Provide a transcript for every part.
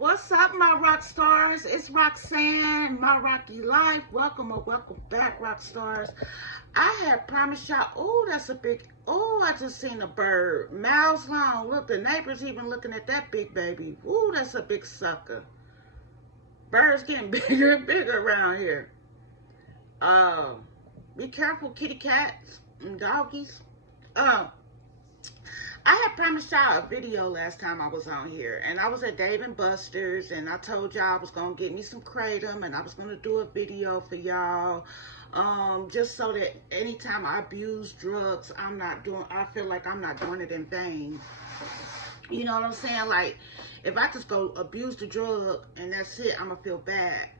What's up, my rock stars? It's Roxanne, my rocky life. Welcome or welcome back, rock stars. I had promised y'all. Oh, that's a big. Oh, I just seen a bird, miles long. Look, the neighbors even looking at that big baby. Ooh, that's a big sucker. Birds getting bigger and bigger around here. Um, be careful, kitty cats and doggies. Um, I had promised y'all a video last time I was on here, and I was at Dave and Buster's, and I told y'all I was gonna get me some kratom, and I was gonna do a video for y'all, just so that anytime I abuse drugs, I feel like I'm not doing it in vain. You know what I'm saying? Like, if I just go abuse the drug and that's it, I'm gonna feel bad.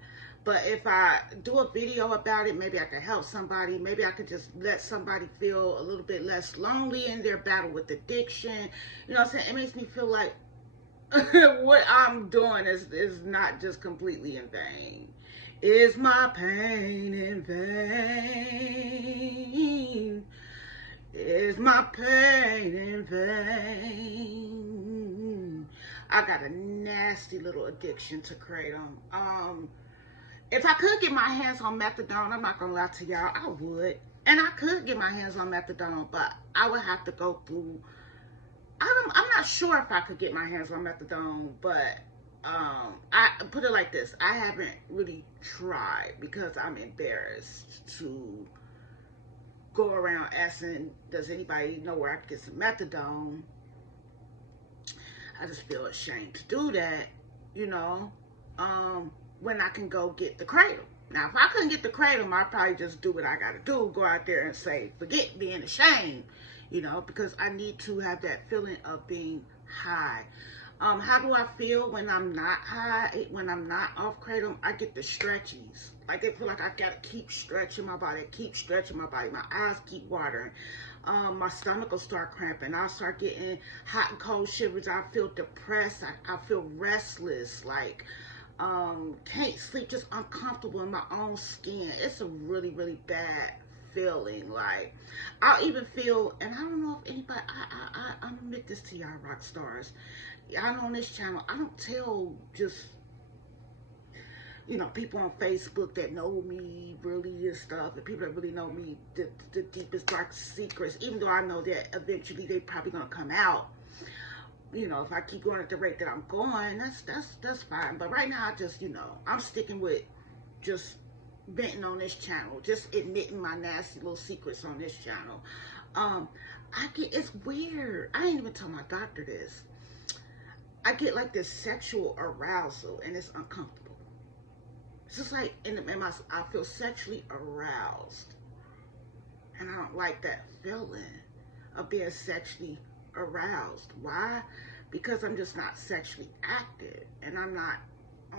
But if I do a video about it, maybe I can help somebody. Maybe I could just let somebody feel a little bit less lonely in their battle with addiction. You know what I'm saying? It makes me feel like what I'm doing is not just completely in vain. Is my pain in vain? Is my pain in vain? I got a nasty little addiction to kratom. If I could get my hands on methadone, I'm not gonna lie to y'all, I would. And I could get my hands on methadone, but I would have to go through. I'm not sure if I could get my hands on methadone, but I put it like this: I haven't really tried because I'm embarrassed to go around asking, does anybody know where I can get some methadone? I just feel ashamed to do that, you know, when I can go get the kratom. Now, if I couldn't get the kratom, I'd probably just do what I got to do, go out there and say, forget being ashamed, you know, because I need to have that feeling of being high. How do I feel when I'm not high? When I'm not off kratom, I get the stretchies. Like, I feel like I gotta keep stretching my body, keep stretching my body. My eyes keep watering. My stomach will start cramping. I'll start getting hot and cold shivers. I feel depressed. I feel restless. Like, can't sleep, just uncomfortable in my own skin. It's a really, really bad feeling. Like, I'll even feel, and I don't know if anybody, I'm gonna admit this to y'all rock stars. I know on this channel, I don't tell just, you know, people on Facebook that know me really and stuff, and people that really know me, the deepest, darkest secrets, even though I know that eventually they probably gonna come out. You know, if I keep going at the rate that I'm going, that's fine. But right now, I just, you know, I'm sticking with just venting on this channel, just admitting my nasty little secrets on this channel. It's weird. I ain't even tell my doctor this. I get like this sexual arousal, and it's uncomfortable. It's just like I feel sexually aroused, and I don't like that feeling of being sexually aroused. Why? Because I'm just not sexually active, and I'm not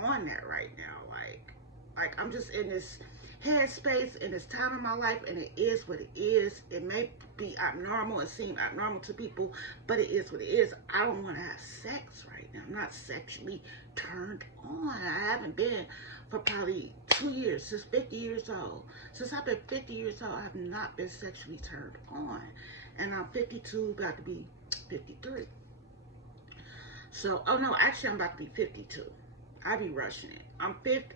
on that right now. Like I'm just in this headspace in this time of my life, and it is what it is. It may be abnormal and seem abnormal to people, but it is what it is. I don't want to have sex right now. I'm not sexually turned on. I haven't been for probably 2 years, since 50 years old. Since I've been 50 years old, I have not been sexually turned on. And I'm 52, about to be 53. So, oh no, actually I'm about to be 52. I be rushing it. I'm 50.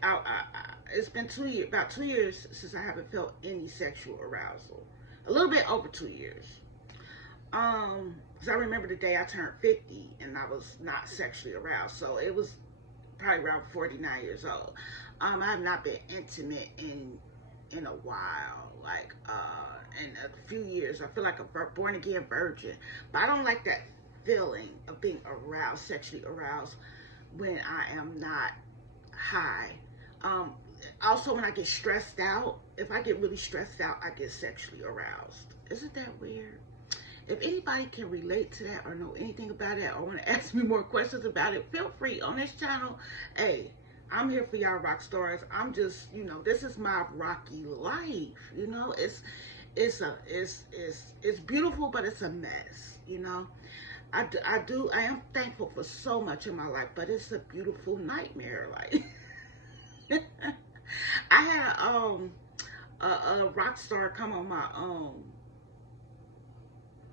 It's been 2 years, about 2 years since I haven't felt any sexual arousal. A little bit over 2 years. Because I remember the day I turned 50 and I was not sexually aroused. So it was probably around 49 years old. I have not been intimate in a while, like in a few years. I feel like a born again virgin, but I don't like that feeling of being aroused, sexually aroused, when I am not high. Also, when I get stressed out, if I get really stressed out, I get sexually aroused. Isn't that weird? If anybody can relate to that or know anything about it or want to ask me more questions about it, feel free on this channel. Hey, I'm here for y'all rock stars. I'm just, you know, this is my rocky life. You know, it's beautiful, but it's a mess. You know, I am thankful for so much in my life, but it's a beautiful nightmare. Like, I had a rock star come on my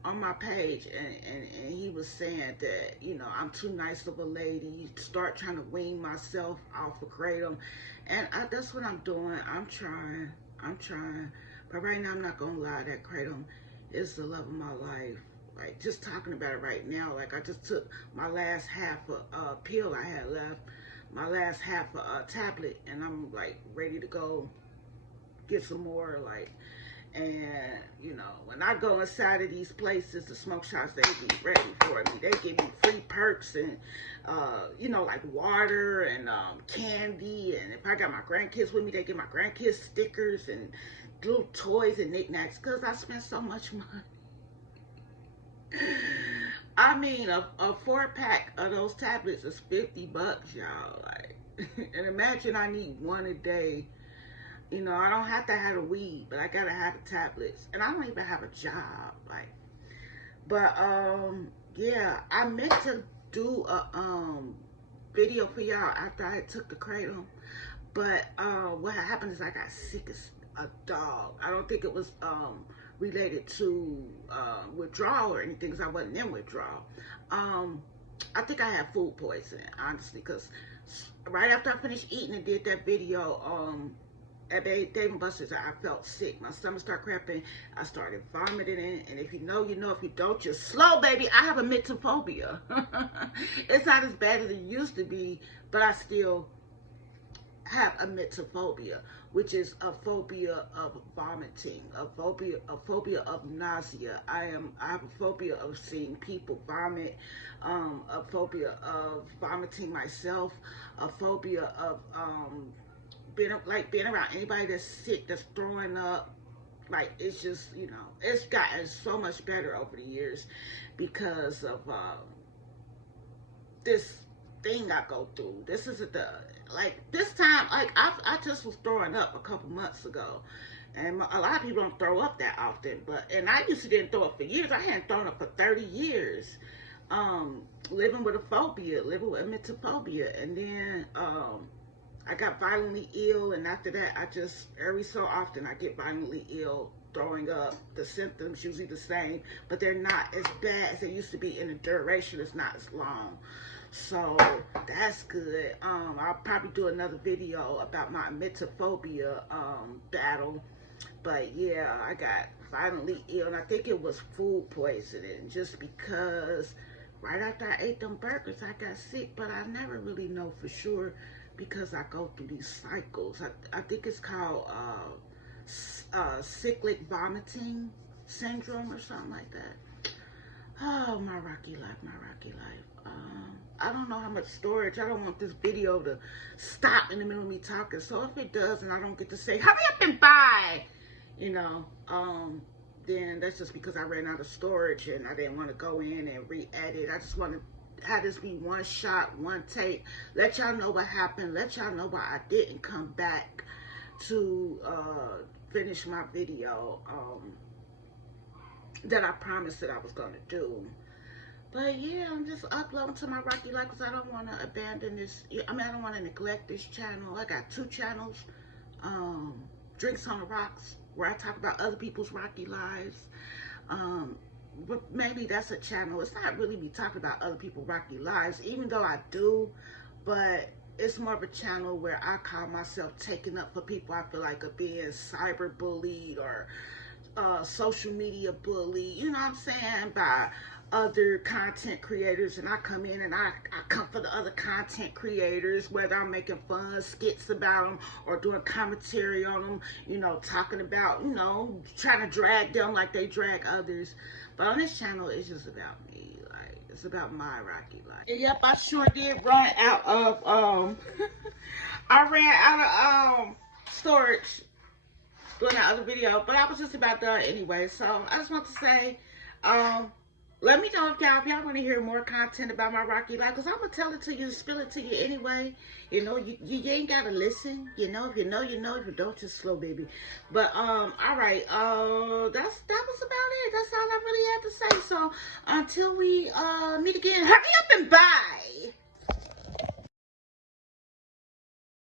on my page, and he was saying that, you know, I'm too nice of a lady. Start trying to wean myself off of KRATOM, and that's what I'm doing. I'm trying. But right now, I'm not gonna lie, that KRATOM is the love of my life. Like, just talking about it right now, like, I just took my last half a pill I had left, my last half a tablet, and I'm like ready to go get some more, like. And, you know, when I go inside of these places, the smoke shops, they be ready for me. They give me free perks and, you know, like water and candy. And if I got my grandkids with me, they give my grandkids stickers and little toys and knickknacks, because I spent so much money. I mean, a 4-pack of those tablets is $50, y'all. Like, and imagine I need one a day. You know, I don't have to have the weed, but I gotta have the tablets. And I don't even have a job, like. But yeah, I meant to do a video for y'all after I took the KRATOM. But what happened is I got sick as a dog. I don't think it was related to withdrawal or anything, because I wasn't in withdrawal. I think I had food poisoning, honestly, because right after I finished eating and did that video, at Dave & Buster's, I felt sick. My stomach started cramping. I started vomiting. And if you know, you know. If you don't, you're slow, baby. I have emetophobia. It's not as bad as it used to be, but I still have emetophobia, which is a phobia of vomiting, a phobia of nausea. I have a phobia of seeing people vomit, a phobia of vomiting myself, a phobia of being around anybody that's sick, that's throwing up. Like, it's just, you know, it's gotten so much better over the years because of this thing I go through. This isn't this time, like, I just was throwing up a couple months ago. And a lot of people don't throw up that often, and I used to didn't throw up for years. I hadn't thrown up for 30 years. Living with a phobia, living with emetophobia, and then I got violently ill, and after that, I just, every so often, I get violently ill, throwing up. The symptoms usually the same, but they're not as bad as they used to be, and the duration is not as long. So that's good. I'll probably do another video about my emetophobia battle. But yeah, I got violently ill, and I think it was food poisoning, just because right after I ate them burgers, I got sick, but I never really know for sure, because I go through these cycles. I think it's called cyclic vomiting syndrome or something like that. Oh, my rocky life, my rocky life. I don't know how much storage. I don't want this video to stop in the middle of me talking. So if it does and I don't get to say, hurry up and buy, you know, then that's just because I ran out of storage and I didn't want to go in and re-edit. I just want to have this be one shot, one take. Let y'all know what happened. Let y'all know why I didn't come back to finish my video that I promised that I was going to do. But yeah, I'm just uploading to my rocky life because I don't want to abandon this. I mean, I don't want to neglect this channel. I got 2 channels. Drinks on the Rocks, where I talk about other people's rocky lives. But maybe that's a channel. It's not really me talking about other people's rocky lives, even though I do, but it's more of a channel where I call myself taking up for people I feel like are being cyber bullied or social media bullied, you know what I'm saying, by other content creators. And I come in and I come for the other content creators, whether I'm making fun skits about them or doing commentary on them, you know, talking about, you know, trying to drag them like they drag others. But on this channel, it's just about me. Like, it's about my rocky life. And yep, I sure did run out of I ran out of storage doing that other video, but I was just about done anyway. So I just want to say, let me know if y'all want to hear more content about my rocky life, because I'm going to tell it to you, spill it to you anyway. You know, you ain't got to listen. You know, if you know, you know. If you don't, just slow, baby. But, all right. That was about it. That's all I really had to say. So, until we meet again, hurry up and buy.